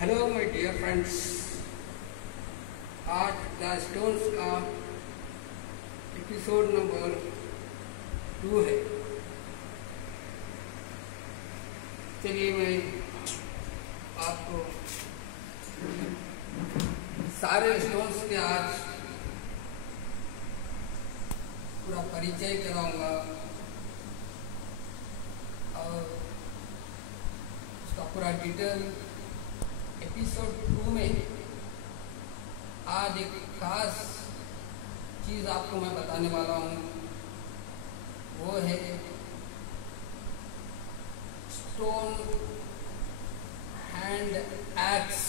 Hello my dear friends, आज the stones का episode number 2 है। चलिए मैं आपको सारे स्टोन्स के आज पूरा परिचय कराऊंगा और उसका पूरा डिटेल एपिसोड 2 में आज एक खास चीज़ आपको मैं बताने वाला हूँ। वो है stone hand axe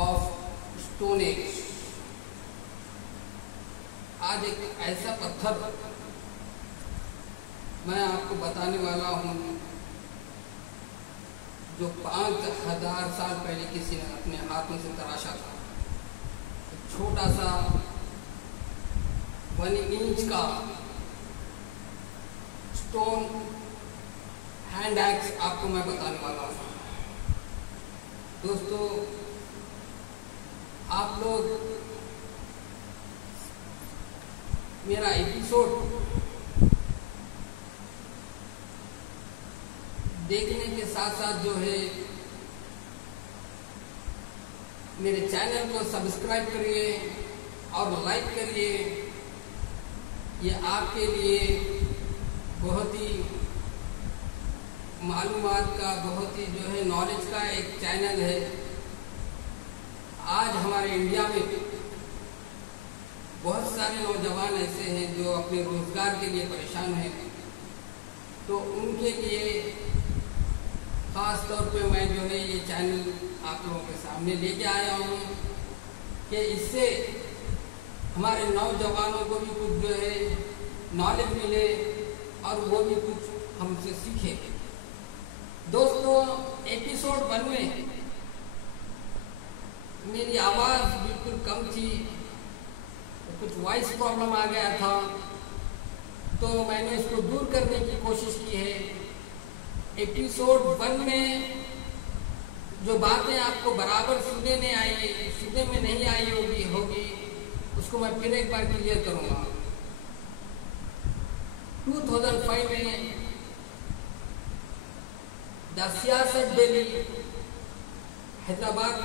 of stone age. आज एक ऐसा पत्थर मैं आपको बताने वाला हूँ जो 5000 साल पहले किसी ने अपने हाथों से तराशा था। छोटा सा 1 इंच का स्टोन हैंड एक्स आपको मैं बताने वाला हूँ। दोस्तों, आप लोग मेरा एपिसोड देखने के साथ साथ जो है मेरे चैनल को सब्सक्राइब करिए और लाइक करिए। ये आपके लिए बहुत ही मालूमात का, बहुत ही जो है नॉलेज का एक चैनल है। आज हमारे इंडिया में बहुत सारे नौजवान ऐसे हैं जो अपने रोजगार के लिए परेशान हैं, तो उनके लिए ख़ास तौर पे मैं जो है ये चैनल आप लोगों के सामने लेके आया हूँ कि इससे हमारे नौजवानों को भी कुछ जो है नॉलेज मिले और वो भी कुछ हमसे सीखे। दोस्तों, एपिसोड 1 में मेरी आवाज़ बिल्कुल कम थी, कुछ वॉइस प्रॉब्लम आ गया था, तो मैंने इसको दूर करने की कोशिश की है। एपिसोड 1 में जो बातें आपको बराबर सुनने में नहीं आई होगी उसको मैं फिर एक बार क्लियर करूंगा। 2005 में द सियासत डेली हैदराबाद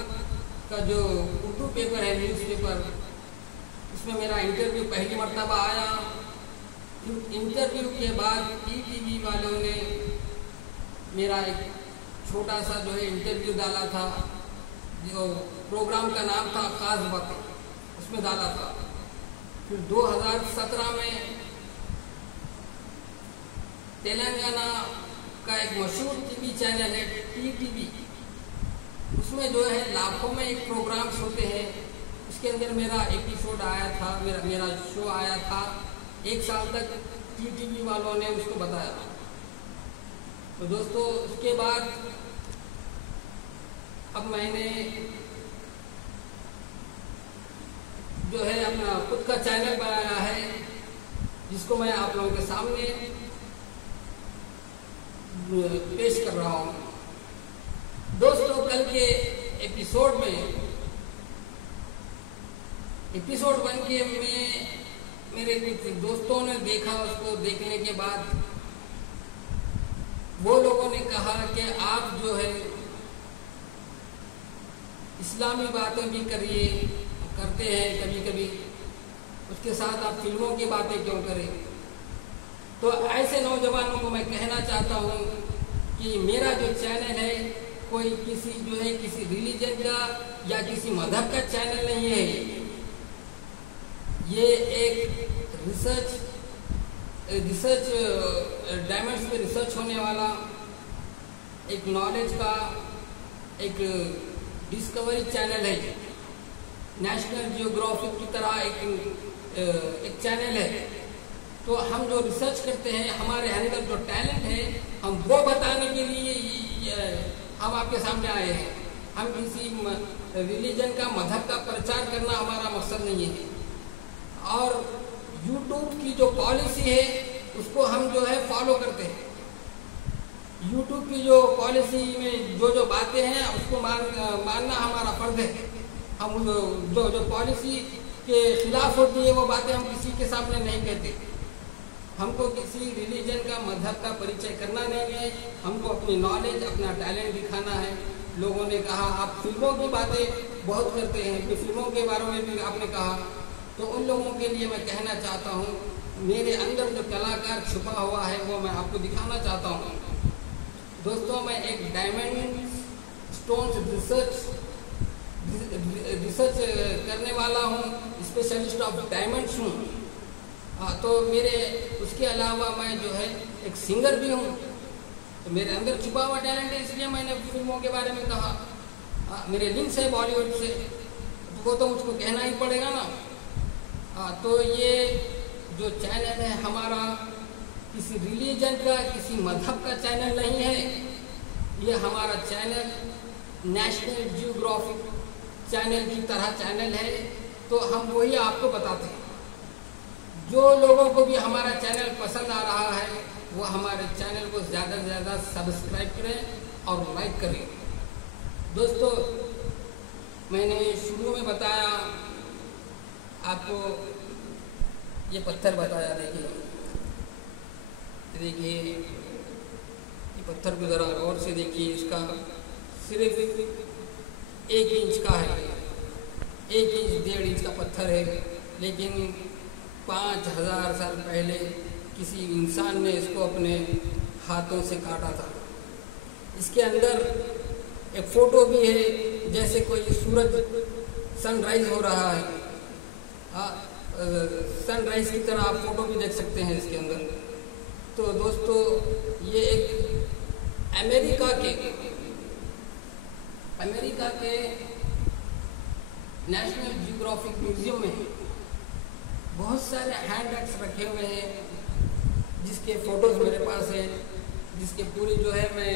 का जो उर्दू पेपर है, न्यूज़ पेपर, उसमें मेरा इंटरव्यू पहली मर्तबा आया। फिर इंटरव्यू के बाद ईटीवी वालों ने मेरा एक छोटा सा जो है इंटरव्यू डाला था, जो प्रोग्राम का नाम था खास बातें, उसमें डाला था। फिर 2017 में तेलंगाना का एक मशहूर टीवी चैनल है टीटीवी, उसमें जो है लाखों में एक प्रोग्राम्स होते हैं, उसके अंदर मेरा एपिसोड आया था, मेरा शो आया था। 1 साल तक टीटीवी वालों ने उसको बताया। तो दोस्तों उसके बाद अब मैंने जो है अपना खुद का चैनल बनाया है, जिसको मैं आप लोगों के सामने पेश कर रहा हूँ। दोस्तों कल के एपिसोड 1 के में मेरे कुछ दोस्तों ने देखा, उसको देखने के बाद वो लोगों ने कहा कि आप जो है इस्लामी बातें भी करते हैं कभी कभी, उसके साथ आप फिल्मों की बातें क्यों करें। तो ऐसे नौजवानों को मैं कहना चाहता हूँ कि मेरा जो चैनल है कोई किसी रिलीजन का या किसी मजहब का चैनल नहीं है। ये एक रिसर्च डायमंड्स पे रिसर्च होने वाला एक नॉलेज का एक डिस्कवरी चैनल है। नेशनल जियोग्राफिक की तरह एक चैनल है। तो हम जो रिसर्च करते हैं, हमारे अंदर जो टैलेंट है, हम वो बताने के लिए हम आपके सामने आए हैं। हम किसी रिलीजन का मजहब का प्रचार करना हमारा मकसद नहीं है। और YouTube की जो पॉलिसी है उसको हम जो है फॉलो करते हैं। YouTube की जो पॉलिसी में जो बातें हैं उसको मानना हमारा फर्ज है। हम जो पॉलिसी के खिलाफ होती है वो बातें हम किसी के सामने नहीं कहते। हमको किसी रिलीजन का मजहब का परिचय करना नहीं है, हमको अपनी नॉलेज अपना टैलेंट दिखाना है। लोगों ने कहा आप फिल्मों की बातें बहुत करते हैं, तो फिल्मों के बारे में भी आपने कहा, तो उन लोगों के लिए मैं कहना चाहता हूँ मेरे अंदर जो कलाकार छुपा हुआ है वो मैं आपको दिखाना चाहता हूँ। दोस्तों मैं एक डायमंड स्टोन्स रिसर्च करने वाला हूँ, स्पेशलिस्ट ऑफ डायमंड्स हूँ। तो उसके अलावा मैं जो है एक सिंगर भी हूँ। तो मेरे अंदर छुपा हुआ टैलेंट है, इसलिए मैंने फिल्मों के बारे में कहा। मेरे लिंक्स है बॉलीवुड से, तो वो तो मुझको कहना ही पड़ेगा ना। तो ये जो चैनल है हमारा किसी रिलीजन का किसी मजहब का चैनल नहीं है। ये हमारा चैनल नेशनल जियोग्राफिक चैनल की तरह चैनल है। तो हम वही आपको बताते हैं। जो लोगों को भी हमारा चैनल पसंद आ रहा है वो हमारे चैनल को ज़्यादा से ज़्यादा सब्सक्राइब करें और लाइक करें। दोस्तों मैंने शुरू में बताया आपको, ये पत्थर बताया। देखिए ये पत्थर को ज़रा गौर से देखिए। इसका सिर्फ 1 इंच का है, 1 इंच 1.5 इंच का पत्थर है, लेकिन 5000 साल पहले किसी इंसान ने इसको अपने हाथों से काटा था। इसके अंदर एक फ़ोटो भी है, जैसे कोई सूरज सनराइज हो रहा है। सनराइज की तरह आप फोटो भी देख सकते हैं इसके अंदर। तो दोस्तों ये एक अमेरिका के नेशनल जियोग्राफिक म्यूजियम में बहुत सारे हैंड एक्ट्स रखे हुए हैं, जिसके फ़ोटोज़ मेरे पास हैं, जिसके पूरी जो है मैं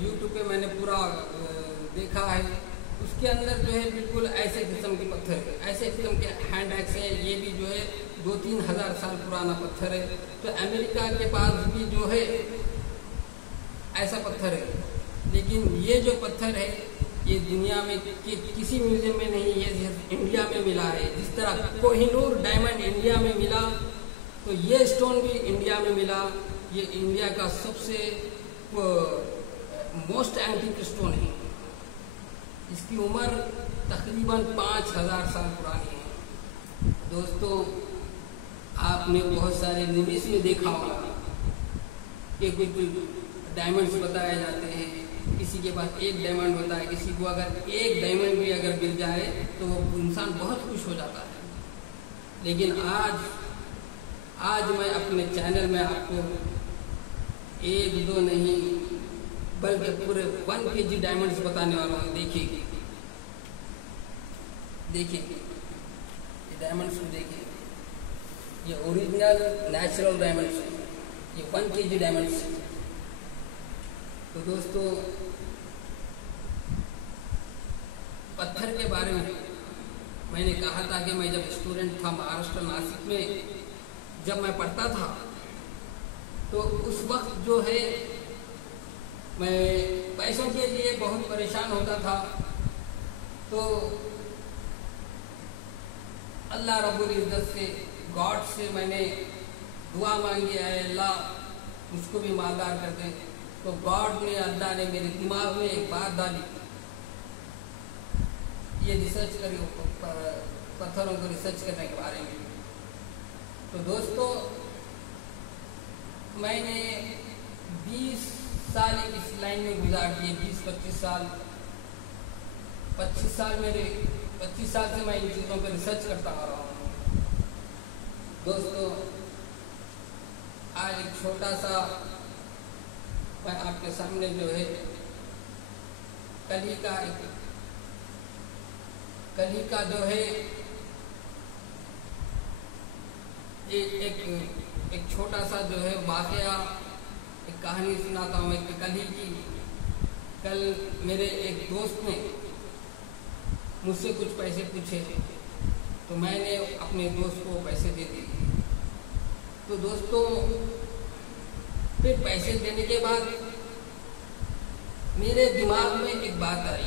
YouTube पे मैंने पूरा देखा है। उसके अंदर जो है बिल्कुल ऐसे किस्म के पत्थर, ऐसे किस्म के हैंड एक्स हैं। ये भी जो है 2-3 हज़ार साल पुराना पत्थर है। तो अमेरिका के पास भी जो है ऐसा पत्थर है, लेकिन ये जो पत्थर है ये दुनिया में किसी म्यूजियम में नहीं, ये सिर्फ इंडिया में मिला है। जिस तरह कोहिनूर डायमंड इंडिया में मिला, तो ये स्टोन भी इंडिया में मिला। ये इंडिया का सबसे मोस्ट एंटीक स्टोन है। इसकी उम्र तकरीबन 5000 साल पुरानी है। दोस्तों आपने बहुत सारे मूवीज में देखा होगा कि कुछ डायमंड्स बताए जाते हैं, किसी के पास 1 डायमंड होता है, किसी को अगर 1 डायमंड भी अगर मिल जाए तो वो इंसान बहुत खुश हो जाता है। लेकिन आज मैं अपने चैनल में आपको 1-2 नहीं बल्कि पूरे 1 kg डायमंड्स बताने वाला हूँ। देखिए ये डायमंड्स को देखिए, ये ओरिजिनल नेचुरल डायमंड्स, ये 1 kg डायमंड्स। तो दोस्तों, पत्थर के बारे में मैंने कहा था कि मैं जब स्टूडेंट था महाराष्ट्र नासिक में, जब मैं पढ़ता था, तो उस वक्त जो है मैं पैसों के लिए बहुत परेशान होता था। तो अल्लाह रब्बुल इज़्ज़त से, गॉड से मैंने दुआ मांगी, है अल्लाह मुझको भी मालदार कर दे। तो गॉड ने, अल्लाह ने मेरे दिमाग में एक बात डाली, ये रिसर्च करिए पत्थरों को रिसर्च करने के बारे में। तो दोस्तों, मैंने 20 साल इस लाइन में गुजार दिए, 20-25 साल। 25 साल से मैं इन चीज़ों पर रिसर्च करता आ रहा हूँ। दोस्तों, आज एक छोटा सा मैं आपके सामने जो है कली का जो है एक छोटा सा जो है वाक़या, एक कहानी सुनाता हूँ मैं कली की। कल मेरे एक दोस्त ने मुझसे कुछ पैसे पूछे, तो मैंने अपने दोस्त को पैसे दे दिए। तो दोस्तों, फिर पैसे देने के बाद मेरे दिमाग में एक बात आई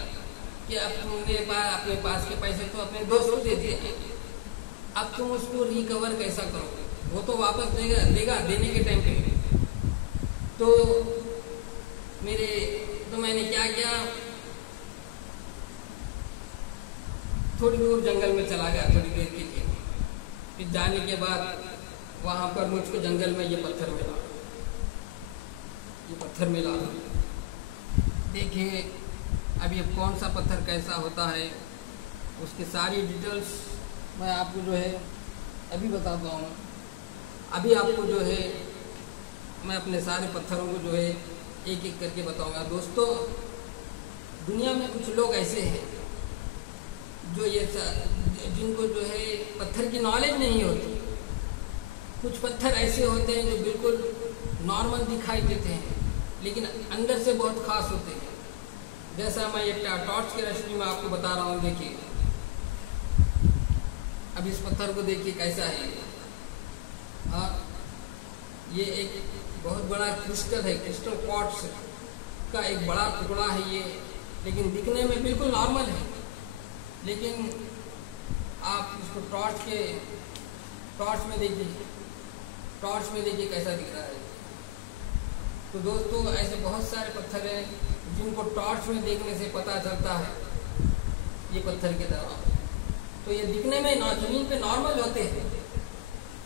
कि अब तुमने अपने पास के पैसे तो अपने दोस्त को दे दिए, अब तुम उसको रिकवर कैसा करोगे? वो तो वापस देगा देने के टाइम पे। तो मैंने क्या किया, थोड़ी दूर जंगल में चला गया थोड़ी देर के लिए। फिर जाने के बाद वहाँ पर मुझको जंगल में ये पत्थर मिला। देखिए, अब ये कौन सा पत्थर कैसा होता है, उसकी सारी डिटेल्स मैं आपको जो है अभी बताता हूँ। अभी आपको जो है मैं अपने सारे पत्थरों को जो है एक एक करके बताऊँगा। दोस्तों, दुनिया में कुछ लोग ऐसे हैं जो जिनको जो है पत्थर की नॉलेज नहीं होती। कुछ पत्थर ऐसे होते हैं जो बिल्कुल नॉर्मल दिखाई देते हैं, लेकिन अंदर से बहुत ख़ास होते हैं। जैसा मैं एक टॉर्च की रोशनी में आपको बता रहा हूँ। देखिए, अब इस पत्थर को देखिए कैसा है। हाँ, ये एक बहुत बड़ा क्रिस्टल है, क्रिस्टल क्वार्ट्ज का एक बड़ा टुकड़ा है ये, लेकिन दिखने में बिल्कुल नॉर्मल है। लेकिन आप इसको टॉर्च में देखिए कैसा दिख रहा है। तो दोस्तों, ऐसे बहुत सारे पत्थर हैं जिनको टॉर्च में देखने से पता चलता है ये पत्थर की तरह। तो ये दिखने में ज़मीन पे नॉर्मल होते हैं,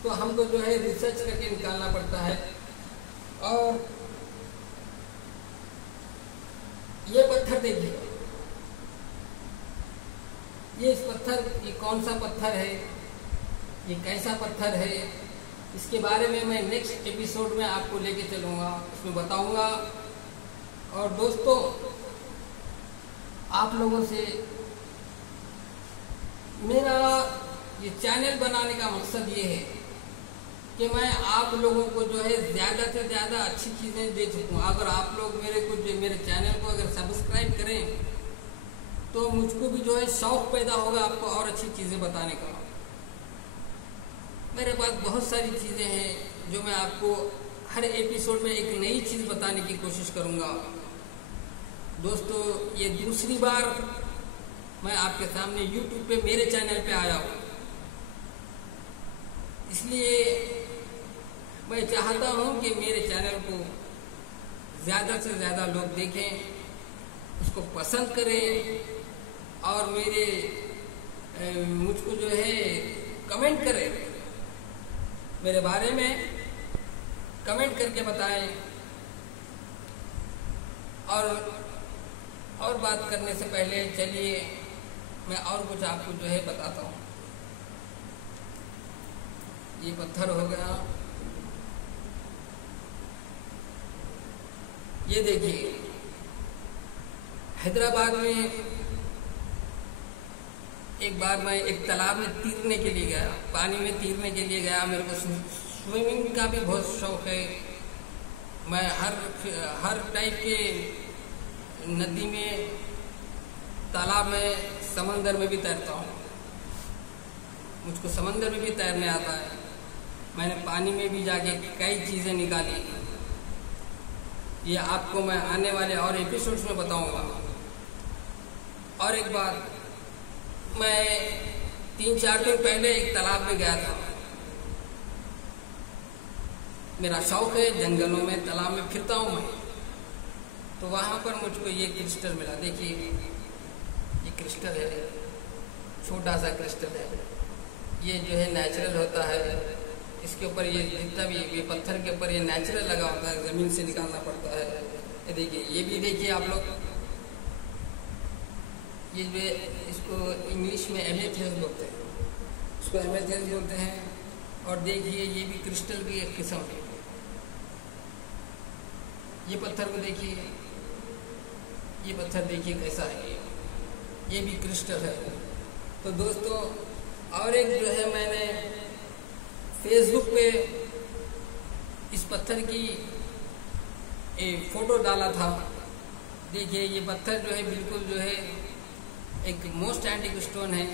तो हमको जो है रिसर्च करके निकालना पड़ता है। और ये पत्थर देखिए, ये कौन सा पत्थर है, ये कैसा पत्थर है, इसके बारे में मैं नेक्स्ट एपिसोड में आपको लेके चलूँगा, उसमें बताऊँगा। और दोस्तों, आप लोगों से मेरा ये चैनल बनाने का मकसद ये है कि मैं आप लोगों को जो है ज़्यादा से ज़्यादा अच्छी चीज़ें दे सकूँ। अगर आप लोग मेरे चैनल को अगर सब्सक्राइब करें तो मुझको भी जो है शौक़ पैदा होगा आपको और अच्छी चीज़ें बताने का। मेरे पास बहुत सारी चीज़ें हैं जो मैं आपको हर एपिसोड में एक नई चीज़ बताने की कोशिश करूँगा। दोस्तों, ये दूसरी बार मैं आपके सामने YouTube पे मेरे चैनल पे आया हूँ, इसलिए मैं चाहता हूँ कि मेरे चैनल को ज़्यादा से ज़्यादा लोग देखें, उसको पसंद करें और मुझको जो है कमेंट करें, मेरे बारे में कमेंट करके बताएं। और बात करने से पहले चलिए मैं और कुछ आपको जो है बताता हूँ। ये पत्थर हो गया, ये देखिए, हैदराबाद में एक बार मैं एक तालाब में तैरने के लिए गया, पानी में तैरने के लिए गया। मेरे को स्विमिंग का भी बहुत शौक है। मैं हर टाइप के नदी में, तालाब में, समंदर में भी तैरता हूँ। मुझको समंदर में भी तैरने आता है। मैंने पानी में भी जाके कई चीज़ें निकाली। ये आपको मैं आने वाले और एपिसोड्स में बताऊंगा। और एक बात, मैं 3-4 दिन पहले एक तालाब में गया था। मेरा शौक है, जंगलों में, तालाब में फिरता हूँ मैं। तो वहाँ पर मुझको ये क्रिस्टल मिला। देखिए, ये क्रिस्टल है, छोटा सा क्रिस्टल है। ये जो है नेचुरल होता है। इसके ऊपर ये जितना भी ये पत्थर के ऊपर ये नेचुरल लगा होता है, ज़मीन से निकालना पड़ता है। ये देखिए, ये भी देखिए आप लोग, ये जो इसको इंग्लिश में एमेथियस बोलते हैं, इसको एमेथियस बोलते हैं। और देखिए, ये भी क्रिस्टल की एक किस्म है। ये पत्थर को देखिए, ये पत्थर देखिए कैसा है, ये भी क्रिस्टल है। तो दोस्तों, और एक जो है, मैंने फेसबुक पे इस पत्थर की एक फ़ोटो डाला था। देखिए, ये पत्थर जो है बिल्कुल जो है एक मोस्ट एंटिक स्टोन है।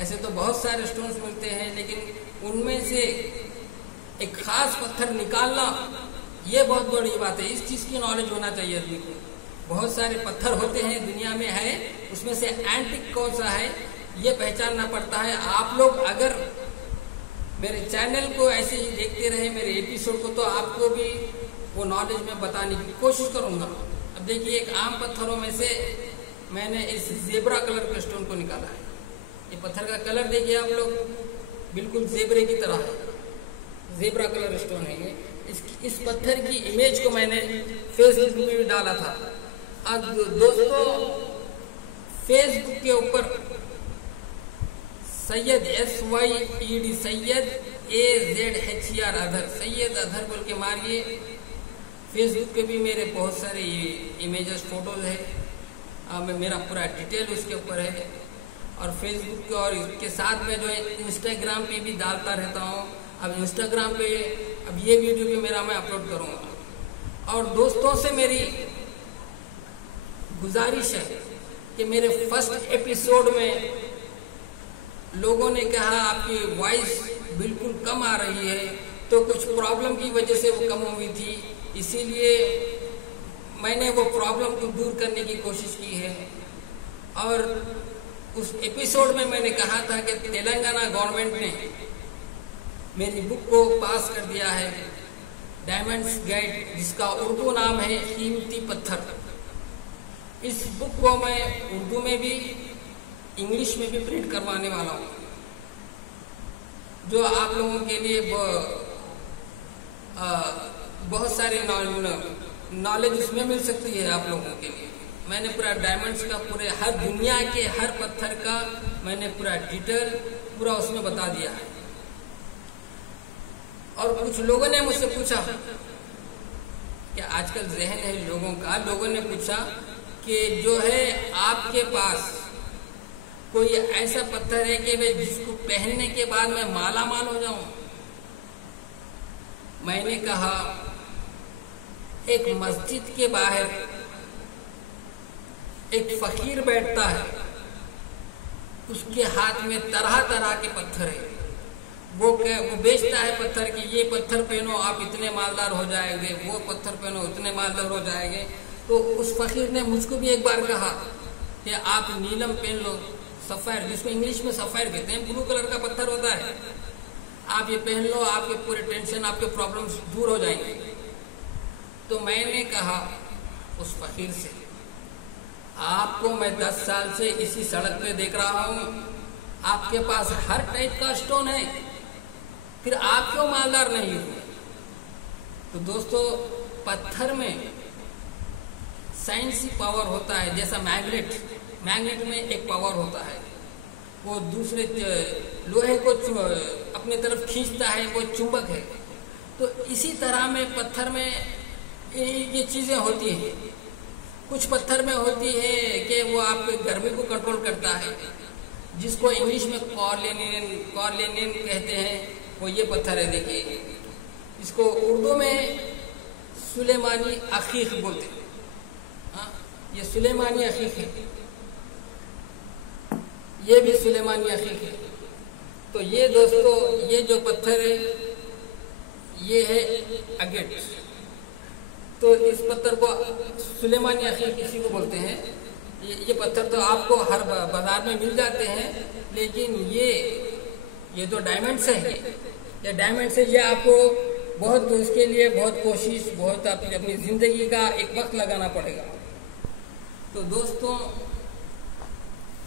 ऐसे तो बहुत सारे स्टोन्स मिलते हैं, लेकिन उनमें से एक ख़ास पत्थर निकालना ये बहुत बड़ी बात है। इस चीज़ की नॉलेज होना चाहिए आदमी को। बहुत सारे पत्थर होते हैं दुनिया में है, उसमें से एंटिक कौन सा है ये पहचानना पड़ता है। आप लोग अगर मेरे चैनल को ऐसे ही देखते रहे, मेरे एपिसोड को, तो आपको भी वो नॉलेज में बताने की कोशिश करूँगा। अब देखिए, एक आम पत्थरों में से मैंने इस ज़ेब्रा कलर के स्टोन को निकाला है। ये पत्थर का कलर देखिए आप लोग, बिल्कुल ज़ेब्रे की तरह है। ज़ेब्रा कलर स्टोन है ये। इस पत्थर की इमेज को मैंने फेसबुक में भी डाला था। अब दोस्तों, फेसबुक के ऊपर सैयद SYED, सैयद AZHER अधर, सैयद अधर बोल के मारिए। फेसबुक पे भी मेरे बहुत सारे इमेजेस, फोटोज है। मेरा पूरा डिटेल उसके ऊपर है। और फेसबुक के और इसके साथ में जो है इंस्टाग्राम पे भी डालता रहता हूँ। अब इंस्टाग्राम पे अब ये वीडियो भी मेरा मैं अपलोड करूँगा। और दोस्तों से मेरी गुजारिश है कि मेरे फर्स्ट एपिसोड में लोगों ने कहा आपकी वॉइस बिल्कुल कम आ रही है, तो कुछ प्रॉब्लम की वजह से वो कम हुई थी। इसीलिए मैंने वो प्रॉब्लम को दूर करने की कोशिश की है। और उस एपिसोड में मैंने कहा था कि तेलंगाना गवर्नमेंट ने मेरी बुक को पास कर दिया है, डायमंड्स गाइड, जिसका उर्दू नाम है कीमती पत्थर। इस बुक को मैं उर्दू में भी, इंग्लिश में भी प्रिंट करवाने वाला हूँ, जो आप लोगों के लिए बहुत सारे नॉलेज उसमें मिल सकती है आप लोगों के लिए। मैंने पूरा डायमंड्स का, पूरे हर दुनिया के हर पत्थर का मैंने पूरा डिटेल पूरा उसमें बता दिया है। और कुछ लोगों ने मुझसे पूछा कि आजकल जहन है लोगों का, लोगों ने पूछा कि जो है आपके पास कोई ऐसा पत्थर है कि मैं जिसको पहनने के बाद मैं माला माल हो जाऊं। मैंने कहा, एक मस्जिद के बाहर एक फकीर बैठता है, उसके हाथ में तरह तरह के पत्थर है। वो बेचता है पत्थर की, ये पत्थर पहनो आप इतने मालदार हो जाएंगे, वो पत्थर पहनो इतने मालदार हो जाएंगे। तो उस फकीर ने मुझको भी एक बार कहा कि आप नीलम पहन लो, सफ़ायर, जिसको इंग्लिश में सफ़ायर कहते हैं, ब्लू कलर का पत्थर होता है, आप ये पहन लो, आपके पूरे टेंशन, आपके प्रॉब्लम्स दूर हो जाएंगे। तो मैंने कहा उस फकीर से, आपको मैं 10 साल से इसी सड़क पे देख रहा हूँ, आपके पास हर टाइप का स्टोन है, फिर आप क्यों मालदार नहीं हुए? तो दोस्तों, पत्थर में साइंसी पावर होता है। जैसा मैग्नेट में एक पावर होता है, वो दूसरे लोहे को अपने तरफ खींचता है, वो चुंबक है। तो इसी तरह में पत्थर में ये चीज़ें होती हैं। कुछ पत्थर में होती है कि वो आपके गर्मी को कंट्रोल करता है, जिसको इंग्लिश में कॉर्लेनियन कहते हैं, वो ये पत्थर है। देखिए, इसको उर्दू में सुलेमानी अकीक बोलते हैं। हाँ, ये सुलेमानी अकीक है, ये भी सुलेमानी अकीक है। तो ये दोस्तों, ये जो पत्थर है ये है अगेट। तो इस पत्थर को सुलेमानी अकीक इसी को बोलते हैं। ये पत्थर तो आपको हर बाजार में मिल जाते हैं, लेकिन ये जो डायमंड्स है, ये डायमंड्स है, ये आपको बहुत, इसके लिए बहुत कोशिश, बहुत अपनी ज़िंदगी का एक वक्त लगाना पड़ेगा। तो दोस्तों,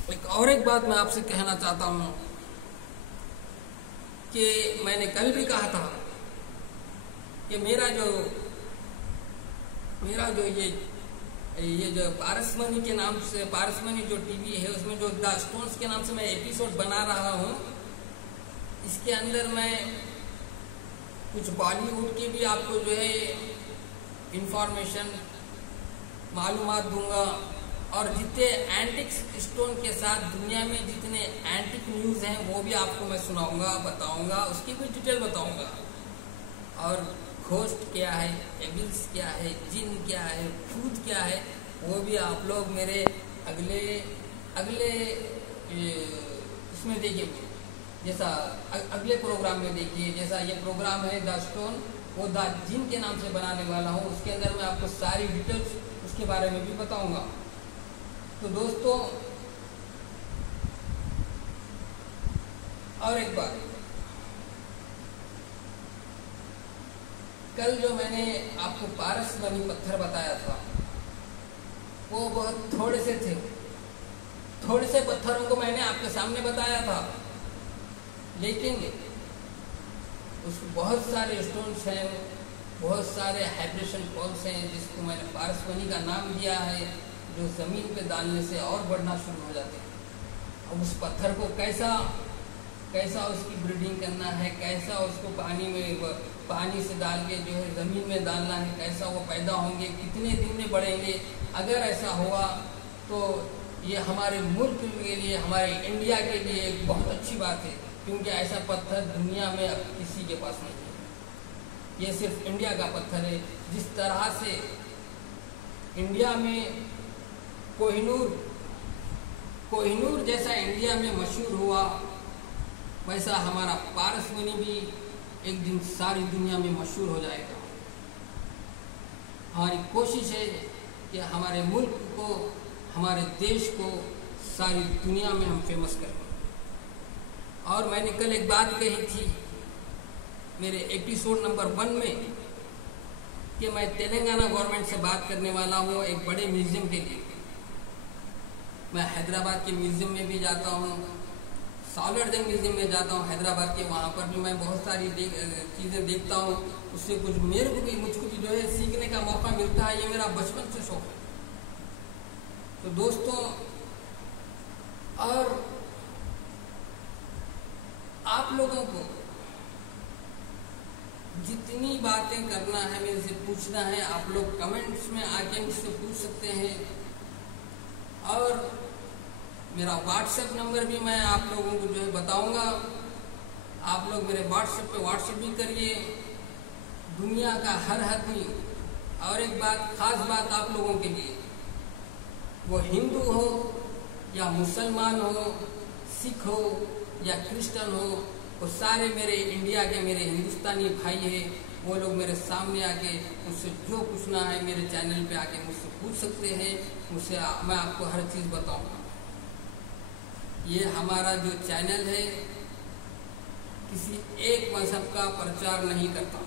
एक बात मैं आपसे कहना चाहता हूँ कि मैंने कल भी कहा था कि मेरा जो ये जो पारसमनी के नाम से, पारसमनी जो टीवी है उसमें जो द स्टोन्स के नाम से मैं एपिसोड बना रहा हूँ, इसके अंदर मैं कुछ बॉलीवुड की भी आपको जो है इंफॉर्मेशन, मालूमात दूंगा, और जितने एंटिक स्टोन के साथ दुनिया में जितने एंटिक न्यूज़ हैं वो भी आपको मैं सुनाऊंगा, बताऊंगा, उसकी भी डिटेल बताऊंगा। और घोस्ट क्या है, एविल्स क्या है, जिन क्या है, भूत क्या है, वो भी आप लोग मेरे अगले इसमें देखिए, जैसा अगले प्रोग्राम में देखिए। जैसा ये प्रोग्राम है द स्टोन, वो द जिन के नाम से बनाने वाला हूँ, उसके अंदर मैं आपको सारी डिटेल्स उसके बारे में भी बताऊंगा। तो दोस्तों, और एक बात, कल जो मैंने आपको पारसमनी पत्थर बताया था वो बहुत थोड़े से थे, थोड़े से पत्थरों को मैंने आपके सामने बताया था, लेकिन उसमें बहुत सारे स्टोन्स हैं, बहुत सारे हाइब्रेशन पॉल्स हैं, जिसको मैंने पारसमनी का नाम दिया है, जो ज़मीन पे डालने से और बढ़ना शुरू हो जाते हैं। अब उस पत्थर को कैसा उसकी ब्रीडिंग करना है, कैसा उसको पानी से डाल के जो है ज़मीन में डालना है, कैसा वो पैदा होंगे, कितने दिन में बढ़ेंगे। अगर ऐसा हुआ तो ये हमारे मुल्क के लिए, हमारे इंडिया के लिए एक बहुत अच्छी बात है, क्योंकि ऐसा पत्थर दुनिया में अब किसी के पास नहीं है। ये सिर्फ इंडिया का पत्थर है। जिस तरह से इंडिया में कोहिनूर जैसा इंडिया में मशहूर हुआ, वैसा हमारा पारसमनी भी एक दिन सारी दुनिया में मशहूर हो जाएगा। हमारी कोशिश है कि हमारे मुल्क को, हमारे देश को सारी दुनिया में हम फेमस करें। और मैंने कल एक बात कही थी मेरे एपिसोड नंबर 1 में कि मैं तेलंगाना गवर्नमेंट से बात करने वाला हूँ एक बड़े म्यूज़ियम के लिए। मैं हैदराबाद के म्यूज़ियम में भी जाता हूँ, सालरजंग म्यूज़ियम में जाता हूँ हैदराबाद के, वहाँ पर भी मैं बहुत सारी चीज़ें देखता हूँ। उससे कुछ मुझको भी जो है सीखने का मौका मिलता है। ये मेरा बचपन से शौक है। तो दोस्तों, और आप लोगों को जितनी बातें करना है, मेरे से पूछना है, आप लोग कमेंट्स में आके मुझसे पूछ सकते हैं। और मेरा व्हाट्सएप नंबर भी मैं आप लोगों को जो है बताऊंगा। आप लोग मेरे व्हाट्सएप पे व्हाट्सएप भी करिए, दुनिया का हर आदमी। और एक बात, खास बात आप लोगों के लिए, वो हिंदू हो या मुसलमान हो, सिख हो या क्रिश्चियन हो, वो सारे मेरे इंडिया के, मेरे हिंदुस्तानी भाई हैं। वो लोग मेरे सामने आके मुझसे जो पूछना है मेरे चैनल पे आके मुझसे पूछ सकते हैं। मुझसे मैं आपको हर चीज़ बताऊंगा। ये हमारा जो चैनल है किसी एक मजहब का प्रचार नहीं करता।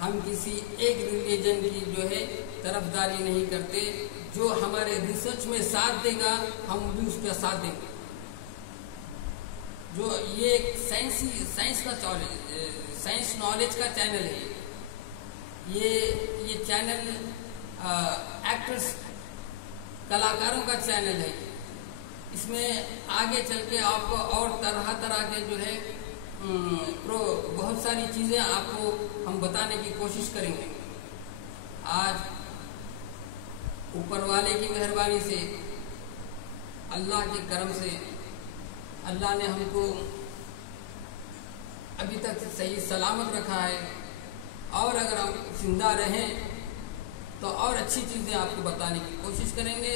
हम किसी एक रिलीजन की जो है तरफदारी नहीं करते। जो हमारे रिसर्च में साथ देगा हम भी उसका साथ देंगे। जो ये एक साइंस नॉलेज का चैनल है। ये चैनल एक्टर्स, कलाकारों का चैनल है। इसमें आगे चल के आपको और तरह के जो है बहुत सारी चीज़ें आपको हम बताने की कोशिश करेंगे। आज ऊपर वाले की मेहरबानी से, अल्लाह के करम से, अल्लाह ने हमको अभी तक सही सलामत रखा है। और अगर हम जिंदा रहें तो और अच्छी चीज़ें आपको बताने की कोशिश करेंगे।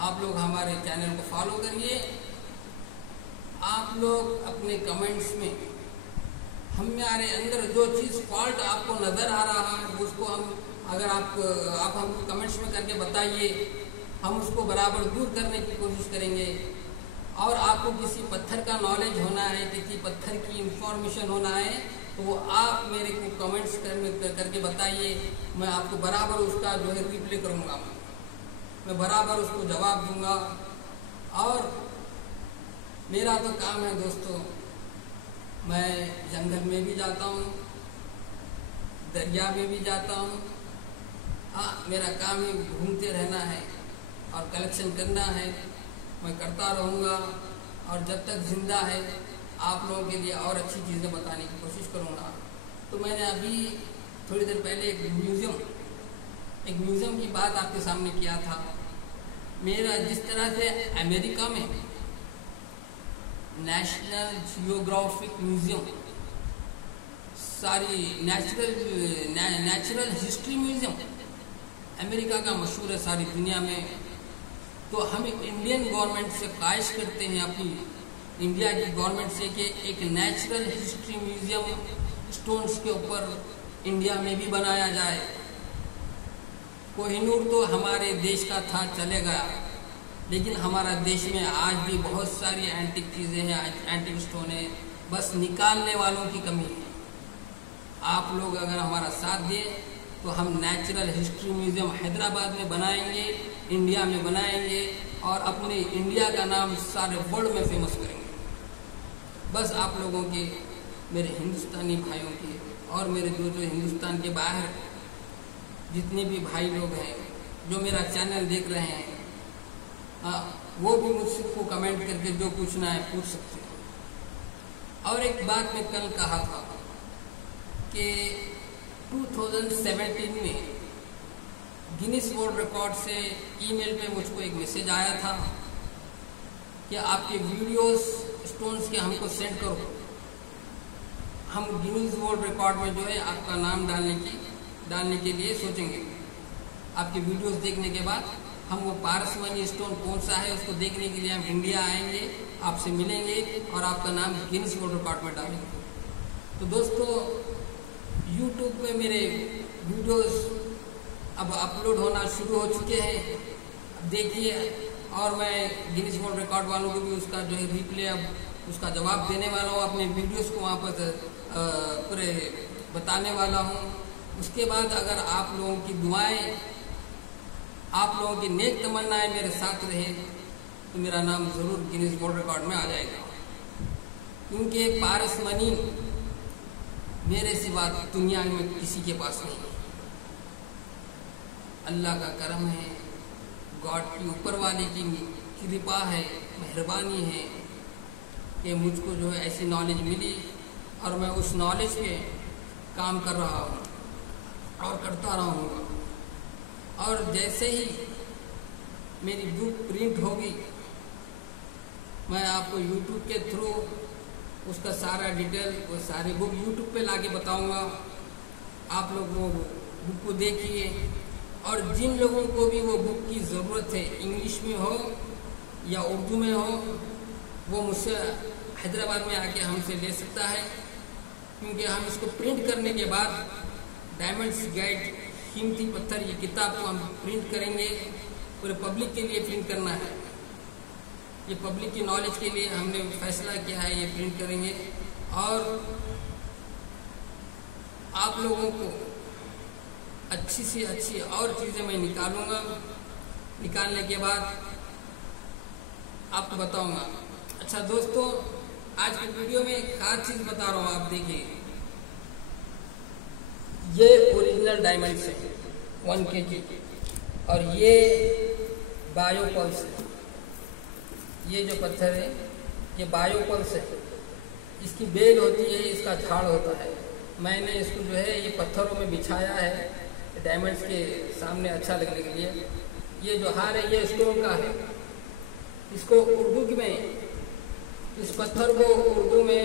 आप लोग हमारे चैनल को फॉलो करिए। आप लोग अपने कमेंट्स में हमारे अंदर जो चीज़ फॉल्ट आपको नज़र आ रहा है उसको हम अगर आप हमको कमेंट्स में करके बताइए, हम उसको बराबर दूर करने की कोशिश करेंगे। और आपको किसी पत्थर का नॉलेज होना है, किसी पत्थर की इंफॉर्मेशन होना है, तो वो आप मेरे को कमेंट्स करके बताइए। मैं आपको बराबर उसका जो है रिप्लाई करूँगा, मैं बराबर उसको जवाब दूंगा। और मेरा तो काम है दोस्तों, मैं जंगल में भी जाता हूँ, दरिया में भी जाता हूँ। हाँ, मेरा काम ही घूमते रहना है और कलेक्शन करना है। मैं करता रहूँगा और जब तक जिंदा है आप लोगों के लिए और अच्छी चीज़ें बताने की कोशिश करूँगा। तो मैंने अभी थोड़ी देर पहले एक म्यूज़ियम की बात आपके सामने किया था। मेरा जिस तरह से अमेरिका में नेशनल जियोग्राफिक म्यूज़ियम, सारी नेचुरल हिस्ट्री म्यूज़ियम अमेरिका का मशहूर है सारी दुनिया में, तो हम इंडियन गवर्नमेंट से ख्वाहिश करते हैं, अपनी इंडिया की गवर्नमेंट से, कि एक नेचुरल हिस्ट्री म्यूज़ियम स्टोन्स के ऊपर इंडिया में भी बनाया जाए। कोहिनूर तो हमारे देश का था, चलेगा, लेकिन हमारा देश में आज भी बहुत सारी एंटिक चीज़ें हैं, एंटिक स्टोन है, बस निकालने वालों की कमी है। आप लोग अगर हमारा साथ दें तो हम नेचुरल हिस्ट्री म्यूज़ियम हैदराबाद में बनाएंगे, इंडिया में बनाएंगे और अपने इंडिया का नाम सारे वर्ल्ड में फेमस करेंगे। बस आप लोगों के, मेरे हिंदुस्तानी भाइयों के और मेरे जो हिंदुस्तान के बाहर जितने भी भाई लोग हैं जो मेरा चैनल देख रहे हैं, वो भी मुझसे को कमेंट करके जो पूछना है पूछ सकते हैं। और एक बात मैं कल कहा था कि 2017 में गिनीज वर्ल्ड रिकॉर्ड से ईमेल पे मुझको एक मैसेज आया था कि आपके वीडियोस स्टोन्स के हमको सेंड करो। हम गिनीज वर्ल्ड रिकॉर्ड में जो है आपका नाम डालने के लिए सोचेंगे। आपके वीडियोस देखने के बाद हम वो पारसमनी स्टोन कौन सा है उसको देखने के लिए हम इंडिया आएंगे, आपसे मिलेंगे और आपका नाम गिनीज वर्ल्ड रिकॉर्ड में डालेंगे। तो दोस्तों, यूट्यूब पे मेरे वीडियोस अब अपलोड होना शुरू हो चुके हैं, देखिए। और मैं गिनीज वर्ल्ड रिकॉर्ड वालों को भी उसका जो है रिप्ले, अब उसका जवाब देने वाला हूँ, अपने वीडियोस को वहाँ पर पूरे बताने वाला हूँ। उसके बाद अगर आप लोगों की दुआएं, आप लोगों की नेक तमन्नाएं मेरे साथ रहे तो मेरा नाम ज़रूर गिनीज वर्ल्ड रिकॉर्ड में आ जाएगा। क्योंकि पारसमनी मेरे सिवा दुनिया में किसी के पास नहीं है। अल्लाह का करम है, गॉड की ऊपर वाले की कृपा है, मेहरबानी है कि मुझको जो है ऐसी नॉलेज मिली और मैं उस नॉलेज पे काम कर रहा हूँ और करता रहूँगा। और जैसे ही मेरी बुक प्रिंट होगी मैं आपको यूट्यूब के थ्रू उसका सारा डिटेल, वो सारी बुक यूट्यूब पे लाके बताऊंगा। आप लोग वो बुक को देखिए और जिन लोगों को भी वो बुक की ज़रूरत है, इंग्लिश में हो या उर्दू में हो, वो मुझसे हैदराबाद में आके हमसे ले सकता है। क्योंकि हम इसको प्रिंट करने के बाद डायमंड्स गाइड, कीमती पत्थर, ये किताब को हम प्रिंट करेंगे, पूरे पब्लिक के लिए प्रिंट करना है। ये पब्लिक की नॉलेज के लिए हमने फैसला किया है, ये प्रिंट करेंगे। और आप लोगों को अच्छी से अच्छी और चीज़ें मैं निकालूंगा, निकालने के बाद आपको बताऊंगा। अच्छा दोस्तों, आज की वीडियो में एक खास चीज़ बता रहा हूँ, आप देखिए। ये ओरिजिनल डायमंड्स है 1 kg और ये बायोपल्स है। ये जो पत्थर है ये बायोपल्स है, इसकी बेल होती है, इसका झाड़ होता है। मैंने इसको जो है ये पत्थरों में बिछाया है डायमंड्स के सामने अच्छा लगने के लिए। ये जो हार है ये स्टोन का है। इसको उर्दू में, इस पत्थर को उर्दू में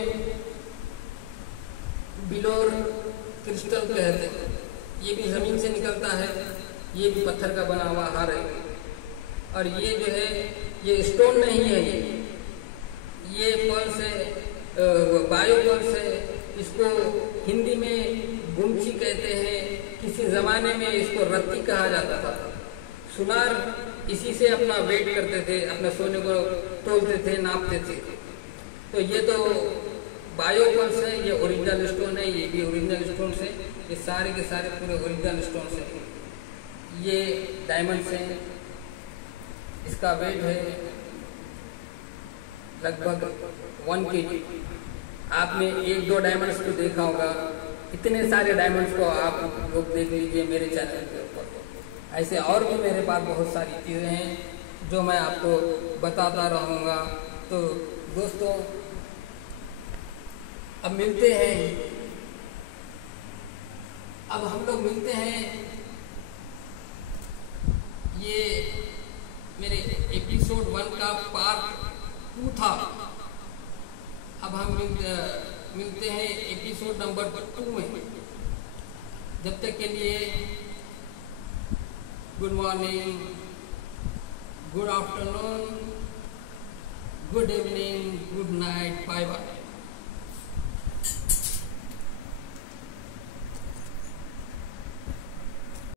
बिलोर क्रिस्टल कहते हैं। ये भी ज़मीन से निकलता है, ये भी पत्थर का बना हुआ हार है। और ये जो है ये स्टोन नहीं है, ये पर्ल से बायो पर्ल से, इसको हिंदी में गुमची कहते हैं। किसी ज़माने में इसको रत्ती कहा जाता था। सुनार इसी से अपना वेट करते थे, अपने सोने को तोलते थे, नापते थे। तो ये तो बायो पर्ल है, ये ओरिजिनल स्टोन है, ये भी ओरिजिनल स्टोन है। ये सारे के सारे पूरे ओरिजिनल स्टोन हैं। ये डायमंड्स हैं, इसका वेट है लगभग 1 kg। आपने 1-2 डायमंड्स को देखा होगा, इतने सारे डायमंड्स को आप लोग देख लीजिए मेरे चैनल के ऊपर। ऐसे और भी मेरे पास बहुत सारी चीज़ें हैं जो मैं आपको बताता रहूँगा। तो दोस्तों अब मिलते हैं, अब हम लोग मिलते हैं। ये मेरे एपिसोड 1 का पार्ट 2 था। अब हम मिलते हैं एपिसोड नंबर 2 में। जब तक के लिए good morning, good afternoon, good evening, good night, bye bye.